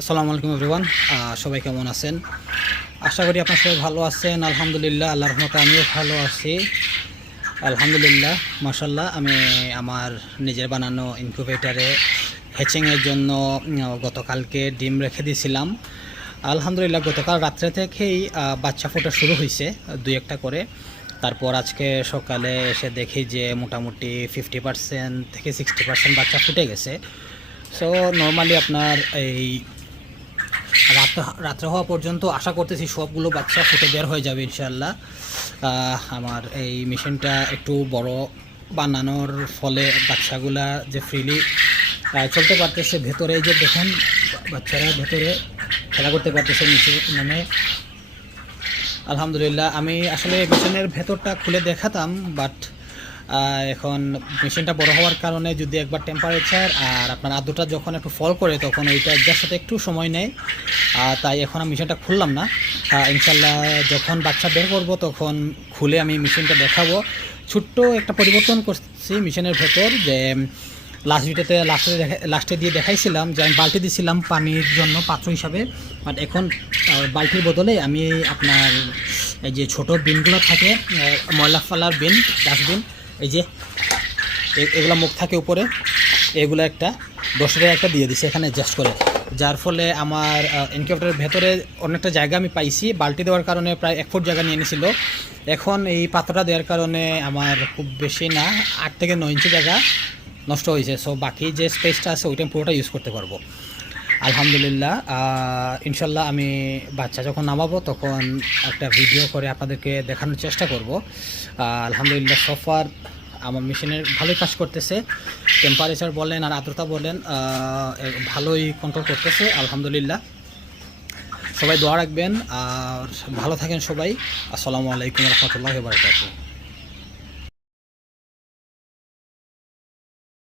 আসসালামু আলাইকুম এভরিওয়ান। সবাই কেমন আছেন? আশা করি আপনার সবাই ভালো আছেন। আলহামদুলিল্লাহ, আল্লাহর রহমতে আমিও ভালো আছি। আলহামদুলিল্লাহ, মাশাআল্লাহ। আমি আমার নিজের বানানো ইনকিউবেটরে হ্যাচিংয়ের জন্য গতকালকে ডিম রেখে দিয়েছিলাম। আলহামদুলিল্লাহ, গতকাল রাত্রে থেকেই বাচ্চা ফোটা শুরু হয়েছে, দুই একটা করে। তারপর আজকে সকালে এসে দেখি যে মোটামুটি 50% থেকে 60% বাচ্চা ফুটে গেছে। সো নর্মালি আপনার এই রাত্রে হওয়া পর্যন্ত আশা করতেছি সবগুলো বাচ্চা ফুটে বের হয়ে যাবে ইনশাআল্লাহ। আমার এই মেশিনটা একটু বড় বানানোর ফলে বাচ্চাগুলা যে ফ্রিলি চলতে পারতেছে। ভেতরে যে দেখেন বাচ্চারা ভেতরে খেলা করতে পারতেছে নিচে মানে আলহামদুলিল্লাহ। আমি আসলে মেশিনের ভেতরটা খুলে দেখাতাম, বাট এখন মেশিনটা বড় হওয়ার কারণে যদি একবার টেম্পারেচার আর আপনার আদ্রতা যখন একটু ফল করে তখন ওইটা অ্যাডজাস্ট হতে একটু সময় নেয়। তাই এখন আমি মেশিনটা খুললাম না। ইনশাল্লাহ যখন বাচ্চা বের করবো তখন খুলে আমি মেশিনটা দেখাবো। ছোট্ট একটা পরিবর্তন করছি মেশিনের ভেতর, যে লাস্ট ভিডিওতে লাস্টে দিয়ে দেখাইছিলাম যে আমি বালতি দিয়েছিলাম পানির জন্য পাত্র হিসাবে, বাট এখন বালতির বদলে আমি আপনার এই যে ছোটো বিনগুলো থাকে, ময়লা ফালার বিন, ডাস্টবিন, এই যে এগুলো মুখ থাকে উপরে, এগুলো একটা 10 টাকা একটা দিয়ে দিছে এখানে অ্যাডজাস্ট করে, যার ফলে আমার ইনকিউবেটরের ভেতরে অনেকটা জায়গা আমি পাইছি। বালতি দেওয়ার কারণে প্রায় 1 ফুট জায়গা নিয়ে নিয়েছিল। এখন এই পাত্রটা দেওয়ার কারণে আমার খুব বেশি না 8 থেকে 9 ইঞ্চি জায়গা নষ্ট হয়েছে। সো বাকি যে স্পেসটা আছে ওইটা পুরোটা ইউজ করতে পারবো আলহামদুলিল্লাহ। ইনশাল্লাহ আমি বাচ্চা যখন নামাবো তখন একটা ভিডিও করে আপনাদেরকে দেখানোর চেষ্টা করব। আলহামদুলিল্লাহ সফার আমার মেশিনের ভালোই কাজ করতেছে। টেম্পারেচার বলেন আর আর্দ্রতা বলেন ভালোই কন্ট্রোল করতেছে আলহামদুলিল্লাহ। সবাই দোয়া রাখবেন আর ভালো থাকেন সবাই। আসসালামু আলাইকুম রহমতুল্লাহি ওয়া বারাকাতুহু।